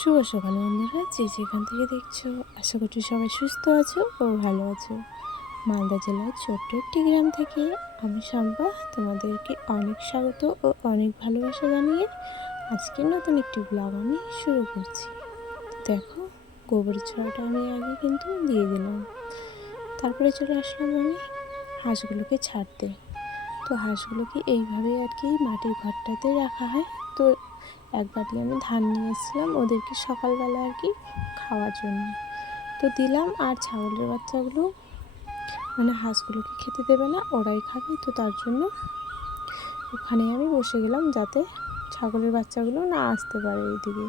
শুভ সকাল বন্ধুরা, যে যেখান থেকে দেখছো আশা করছি সবাই সুস্থ আছো ও ভালো আছো। মালদা জেলার ছোট্ট একটি গ্রাম থেকে আমি শম্পা তোমাদেরকে অনেক স্বাগত ও অনেক ভালোবাসা জানিয়ে আজকে নতুন একটি ব্লগ আমি শুরু করছি। দেখো, গোবর ছোঁয়াটা আমি আগে কিন্তু দিয়ে দিলাম, তারপরে চলে আসলাম আমি হাঁসগুলোকে ছাড়তে। তো হাঁসগুলোকে এইভাবে আর কি মাটির ঘরটাতে রাখা হয়। তো এক বাটি আমি ধান নিয়ে এসেছিলাম ওদেরকে সকালবেলা আর কি খাওয়ার জন্য, তো দিলাম। আর ছাগলের বাচ্চাগুলো মানে হাঁসগুলোকে খেতে দেবে না, ওরাই খাবে। তো তার জন্য ওখানে আমি বসে গেলাম যাতে ছাগলের বাচ্চাগুলো না আসতে পারে এইদিকে।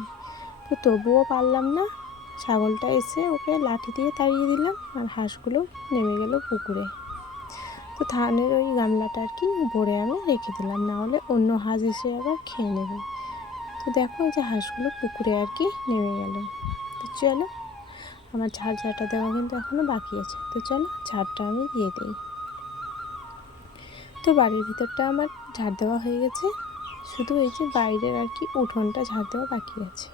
তো তবুও পারলাম না, ছাগলটা এসে ওকে লাঠি দিয়ে তাড়িয়ে দিলাম আর হাঁসগুলো নেমে গেল পুকুরে। তো ধানের ওই গামলাটা আর কি ভরে আমি রেখে দিলাম, না হলে অন্য হাঁস এসে আবার খেয়ে নেবে। তো দেখো যে হাঁসগুলো পুকুরে আর কি নেমে গেল। তো চলো, আমার ঝাড়টা দেওয়া কিন্তু এখনও বাকি আছে। তো চলো ঝাড়টা আমি দিয়ে দিই। তো বাড়ির ভিতরটা আমার ঝাড় দেওয়া হয়ে গেছে, শুধু এই যে বাইরের আর কি উঠোনটা ঝাড় দেওয়া বাকি আছে।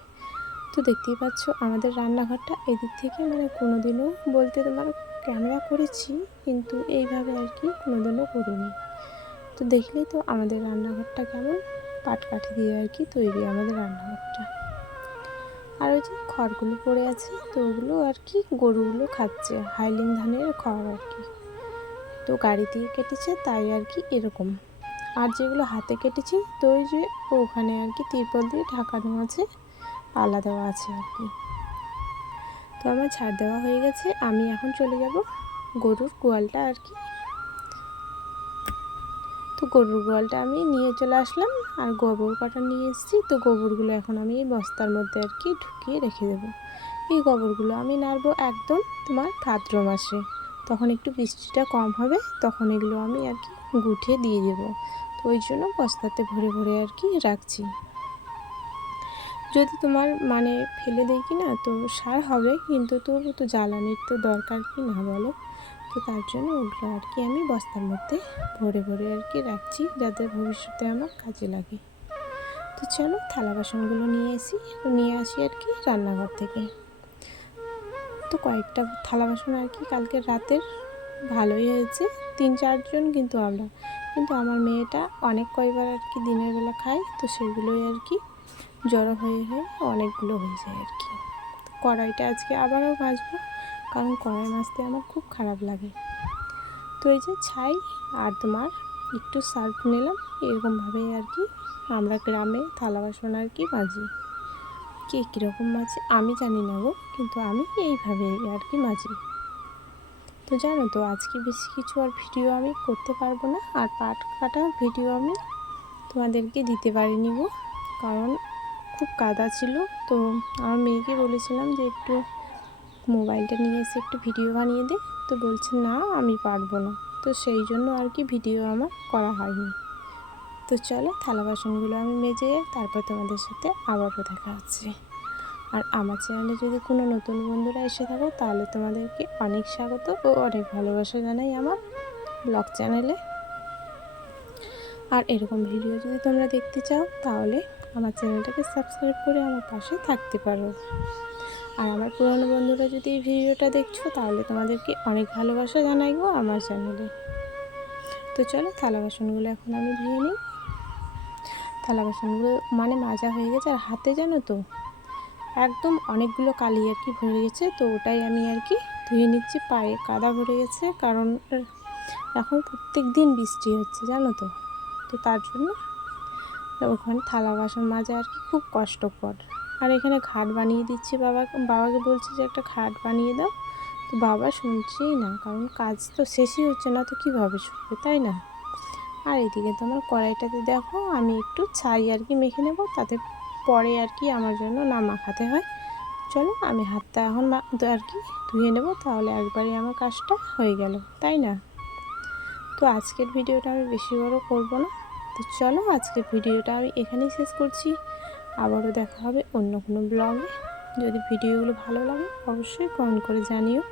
তো দেখতেই পাচ্ছ আমাদের রান্নাঘরটা এদিক থেকে মানে কোনোদিনও বলতে তোমার ক্যামেরা করেছি, কিন্তু এইভাবে আর কি কোনোদিনও করিনি। তো দেখলেই তো আমাদের রান্নাঘরটা কেমন পাটকাঠি দিয়ে আর কি তৈরি আমাদের রান্নাঘরটা। আর ওই যে খড়গুলো পড়ে আছে, তো ওগুলো আর কি গরুগুলো খাচ্ছে, হাইলিং ধানের খড় আর কি। তো গাড়ি দিয়ে কেটেছে তাই আর কি এরকম। আর যেগুলো হাতে কেটেছি তো ওই যে ওখানে আর কি তিরপল দিয়ে ঢাকানো আছে, পালা দেওয়া আছে আর কি। তো আমার ছাড় দেওয়া হয়ে গেছে, আমি এখন চলে যাব গরুর গোয়ালটা আর কি। তো গরুর গোয়ালটা আমি নিয়ে চলে আসলাম আর গোবর কটা নিয়ে এসেছি। তো গোবরগুলো এখন আমি এই বস্তার মধ্যে আর কি ঢুকিয়ে রেখে দেবো। এই গোবরগুলো আমি নাড়বো একদম তোমার ভাদ্র মাসে, তখন একটু বৃষ্টিটা কম হবে, তখন এগুলো আমি আর কি গুটিয়ে দিয়ে দেবো। তো ওই জন্য বস্তাতে ভরে ভরে আর কি রাখছি। যদি তোমার মানে ফেলে দেয় কি না তো সার হবে, কিন্তু তবু তো জ্বালানির তো দরকার কি না বলো। তো তার জন্য ওগুলো আর কি আমি বস্তার মধ্যে ভরে ভরে আর কি রাখছি, যাতে ভবিষ্যতে আমার কাজে লাগে। তো চলো থালা বাসনগুলো নিয়ে আসি আর কি রান্নাঘর থেকে। তো কয়েকটা থালা বাসন আর কি কালকে রাতের ভালোই হয়েছে, 3-4 জন কিন্তু আমরা, কিন্তু আমার মেয়েটা অনেক কয়বার আর কি দিনের বেলা খায়, তো সেগুলোই আর কি জড়ো হয়ে অনেকগুলো হয়ে যায় আর কি। কড়াইটা আজকে আবারও মাজবো, কারণ কড়াই মাজতে আমার খুব খারাপ লাগে। তো এই যে ছাই আর তোমার একটু সার্ফ নিলাম, এরকমভাবেই আর কি আমরা গ্রামে থালা বাসন আর কি মাজি। কে কীরকম মাজি আমি জানি না গো, কিন্তু আমি এইভাবেই আর কি মাজি। তো জানো তো আজকে বেশি কিছু আর ভিডিও আমি করতে পারবো না, আর পাট কাটা ভিডিও আমি তোমাদেরকে দিতে পারিনি গো, কারণ খুব কাদা ছিল। তো আমার মেয়েকে বলেছিলাম যে একটু মোবাইলটা নিয়ে এসে একটু ভিডিও বানিয়ে দে, তো বলছে না আমি পারবো না। তো সেই জন্য আর কি ভিডিও আমার করা হয়নি। তো চলো থালা বাসনগুলো আমি মেজে তারপর তোমাদের সাথে আবারও দেখা হচ্ছে। আর আমার চ্যানেলে যদি কোনো নতুন বন্ধুরা এসে থাকো তাহলে তোমাদেরকে অনেক স্বাগত ও অনেক ভালোবাসা জানাই আমার ব্লগ চ্যানেলে। আর এরকম ভিডিও যদি তোমরা দেখতে চাও তাহলে আমার চ্যানেলটাকে সাবস্ক্রাইব করে আমার পাশে থাকতে পারো। আর আমার পুরনো বন্ধুরা যদি এই ভিডিওটা দেখছো তাহলে তোমাদেরকে অনেক ভালোবাসা জানাই গো আমার চ্যানেলে। তো চলো থালা বাসনগুলো এখন আমি ধুয়ে নিই। থালা বাসনগুলো মানে মাজা হয়ে গেছে, আর হাতে জানো তো একদম অনেকগুলো কালি আর কি ভরে গেছে, তো ওটাই আমি আর কি ধুয়ে নিচ্ছি। পায়ে কাদা ভরে গেছে, কারণ এখন প্রত্যেক দিন বৃষ্টি হচ্ছে জানো তো। তো তার জন্য ওখানে থালা বাসন মাজা আর কি খুব কষ্টকর। আর এখানে ঘাট বানিয়ে দিচ্ছি বাবাকে বলছি যে একটা ঘাট বানিয়ে দাও, তো বাবা শুনছেই না, কারণ কাজ তো শেষই হচ্ছে না, তো কীভাবে শুনবে তাই না। আর এদিকে তোমার কড়াইটাতে দেখো আমি একটু ছাই আর কি মেখে নেব, তাতে পরে আর কি আমার জন্য না মাখাতে হয়। চলো আমি হাতটা এখন আর কি ধুয়ে নেব, তাহলে একবারে আমার কাজটা হয়ে গেল তাই না। তো আজকের ভিডিওটা আমি বেশি বড় করব না, তো চলো আজকের ভিডিওটা আমি এখানেই শেষ করছি। আবারও দেখা হবে অন্য কোনো ব্লগে। যদি ভিডিওগুলো ভালো লাগে অবশ্যই কমেন্ট করে জানিও।